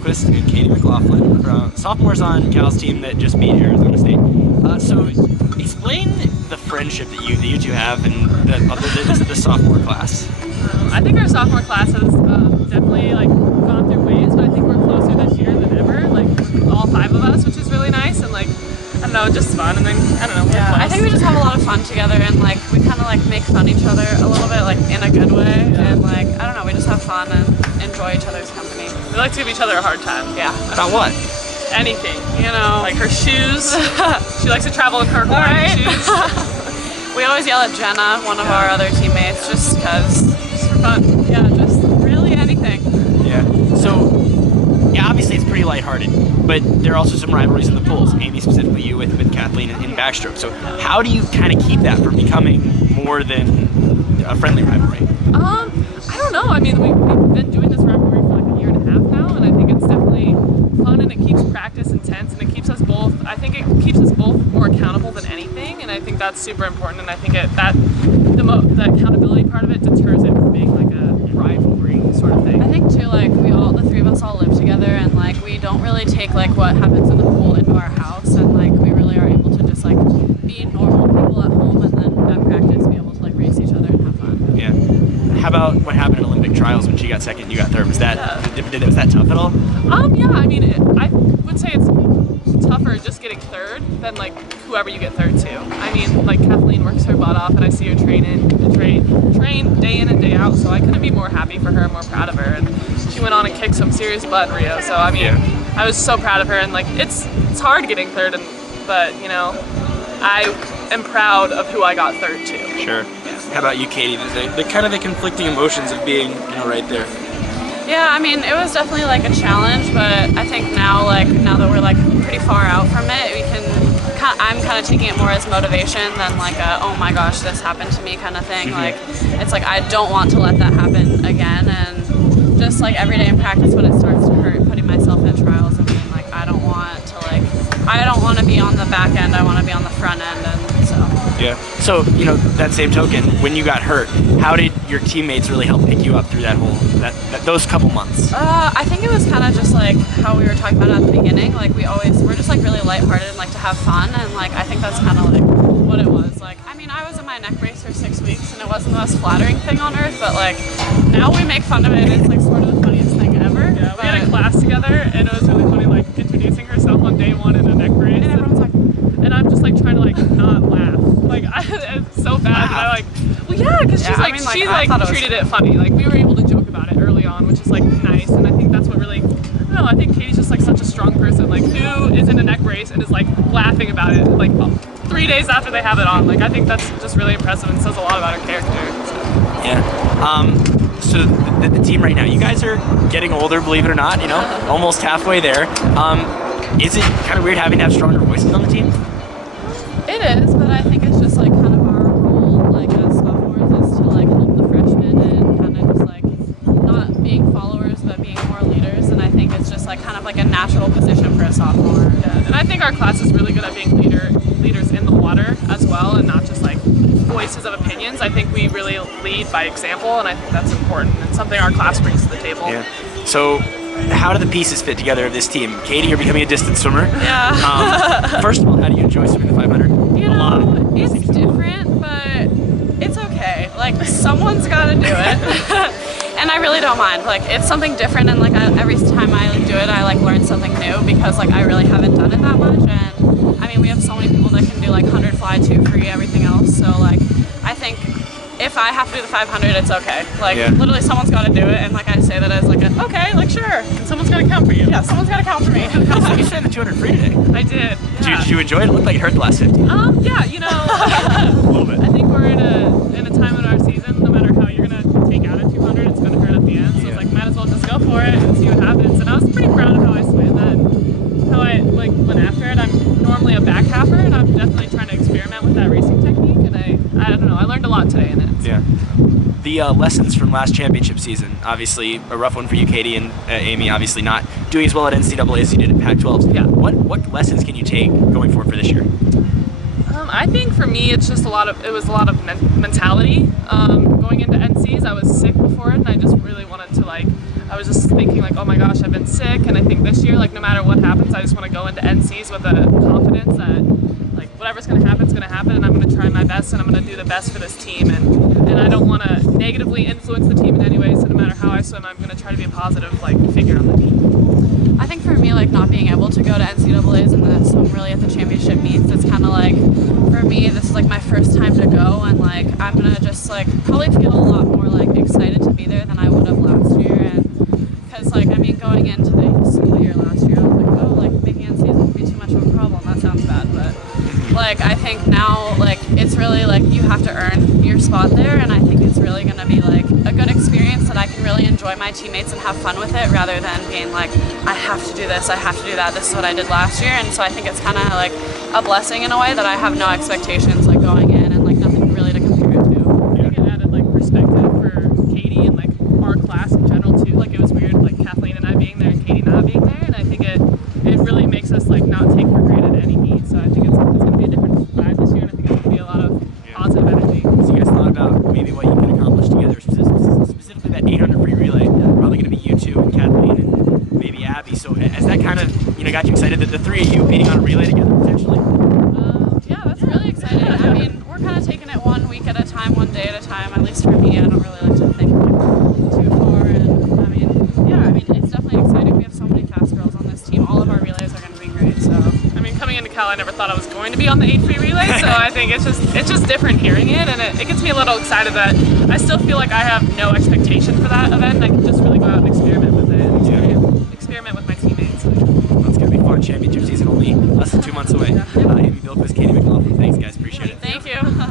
Bilquist and Katie McLaughlin, sophomores on Cal's team that just beat Arizona State. So explain the friendship that you two have in the sophomore class. I think our sophomore class has definitely gone through waves, but I think we're closer this year than ever. All 5 of us, which is really nice, and I don't know, just fun. And then I don't know. Yeah, I think we just have a lot of fun together, and we kind of make fun each other a little bit, in a good way, and I don't know, we just have fun and enjoy each other's company. We like to give each other a hard time. Yeah. About what? Anything, like her shoes. She likes to travel in her Hawaiian shoes. We always yell at Jenna, one of our other teammates, just because. Just for fun. Yeah, just really anything. Yeah. So, yeah, obviously it's pretty lighthearted, but there are also some rivalries in the pools. Amy, specifically you with Kathleen in backstroke. So how do you kind of keep that from becoming more than a friendly rivalry? I don't know. I mean, we've been doing this rivalry for a year and a half now, and I think it's definitely fun, and it keeps practice intense, and it keeps us both. I think it keeps us both more accountable than anything, and I think that's super important. And I think the accountability part of it deters it from being a rivalry sort of thing. I think too, the 3 of us all live together, and we don't really take what happens in the pool into our house, and we really are able to just be normal people at home, and then at practice be able to race each other and have fun. Yeah. How about what happened in Olympic trials when she got second and you got third? Was that tough at all? Yeah. I mean, I would say it's tougher just getting third than whoever you get third to. I mean, Kathleen works her butt off, and I see her train day in and day out. So I couldn't be more happy for her, more proud of her. And she went on and kicked some serious butt in Rio. So I mean, I was so proud of her. And it's hard getting third, but I am proud of who I got third to. Sure. How about you, Katie? The kind of the conflicting emotions of being right there. Yeah, I mean, it was definitely a challenge, but I think now that we're pretty far out from it, I'm kind of taking it more as motivation than oh my gosh, this happened to me kind of thing. It's I don't want to let that happen again, and just every day in practice when it starts to hurt, putting myself in trials and being I don't want to be on the back end, I want to be on the front end, and so. Yeah. So, that same token, when you got hurt, how did your teammates really help pick you up through those couple months? I think it was kind of just how we were talking about at the beginning. We're just really lighthearted and to have fun, and I think that's kind of what it was. I mean, I was in my neck brace for 6 weeks, and it wasn't the most flattering thing on earth, but now we make fun of it, and it's sort of the funniest thing ever. Yeah, we had a class together, and it was really funny, introducing herself on day 1 in a neck brace, and everyone's and I'm just trying to not laugh. It's so bad. Wow. And well, yeah, because she's she treated it funny. We were able to joke about it early on, which is nice, and I think that's what really. I don't know. I think Katie's just such a strong person. Who is in a neck brace and is laughing about it 3 days after they have it on. I think that's just really impressive and says a lot about her character. So. Yeah. So the team right now, you guys are getting older, believe it or not. Almost halfway there. Is it kind of weird having to have stronger voices on the team? It is, but I think it's just kind of our role as sophomores is to help the freshmen and kind of just not being followers but being more leaders, and I think it's just kind of a natural position for a sophomore. Yeah. And I think our class is really good at being leaders in the water as well, and not just voices of opinions. I think we really lead by example, and I think that's important and something our class brings to the table. Yeah. So how do the pieces fit together of this team? Katie, you're becoming a distance swimmer. Yeah. First of all, how do you enjoy swimming the 500? It's different, but it's okay. Someone's got to do it. And I really don't mind. It's something different, and every time I do it, I learn something new because I really haven't done it that much. And I mean, we have so many people that can do 100 fly, 2 free, everything else. So I think if I have to do the 500, it's okay. Literally, someone's got to do it, and I say that as okay, sure. And someone's got to count for you. Yeah, someone's got to count for me. So you swam the 200 free today. I did. Yeah. Did you enjoy it? It looked like it hurt the last 50. Yeah, a little bit. I think we're in a time in our season. No matter how you're gonna take out a 200, it's gonna hurt at the end. So it's might as well just go for it and see what happens. And I was pretty proud of how I swam that. And how I went after it. I'm normally a back halfer, and I'm definitely trying to experiment with that racing technique. And I don't know. I learned a lot today in it. So. Yeah. The lessons from last championship season, obviously a rough one for you, Katie, and Amy, obviously not doing as well at NCAA as you did at Pac-12. Yeah. What lessons can you take going forward for this year? I think for me, it's just it was a lot of mentality. Going into NCs, I was sick before it, and I just really wanted to I was just thinking like, oh my gosh, I've been sick, and I think this year, like no matter what happens, I just want to go into NCs with a confidence that like whatever's going to happen is going to happen, and I'm going to try my best, and I'm going to do the best for this team, and I don't want to negatively influence the team in any way. So no matter how I swim, I'm going to try to be a positive like figure on the team. I think for me, like not being able to go to NCAAs and the swim really at the championship meets, it's kind of like, for me, this is like my first time to go, and like I'm gonna just like probably feel a lot more like excited to be there than I would have last year, and because like I mean going into the school year last year, I was like, oh, like making NCAAs won't be too much of a problem. That sounds bad, but like I think now like it's really like you have to earn your spot there, and I think it's really gonna be like a good experience that I can really enjoy my teammates and have fun with it, rather than being like I have to do this, I have to do that. This is what I did last year, and so I think it's kind of like a blessing in a way that I have no expectations like going in and like nothing really to compare it to. I think it added like perspective for Katie and like our class in general too. Like it was weird like Kathleen and I being there and Katie not being there, and I think it really makes us like not take for granted any meet. So I think it's going to be a different vibe this year, and I think it's going to be a lot of positive energy. So you guys thought about maybe what you could accomplish together, specifically that 800 free relay, probably going to be you two and Kathleen and maybe Abby. So has that kind of got you excited that the three of you beating on a relay together potentially? Yeah, that's really exciting. I mean, we're kind of taking it 1 week at a time, 1 day at a time. At least for me, I don't really like to think too far. And I mean, yeah, I mean it's definitely exciting. We have so many fast girls on this team. All of our relays are going to be great. So I mean, coming into Cal, I never thought I was going to be on the 8 free relay, so I think it's just different hearing it, and it gets me a little excited that I still feel like I have no expectation for that event, and I can just really go out and experiment with it, and experiment with my teammates. That's going to be fun. Championship season only less than 2 months away. Amy Bilquist, Katie McLaughlin, thanks guys, appreciate it. thank you.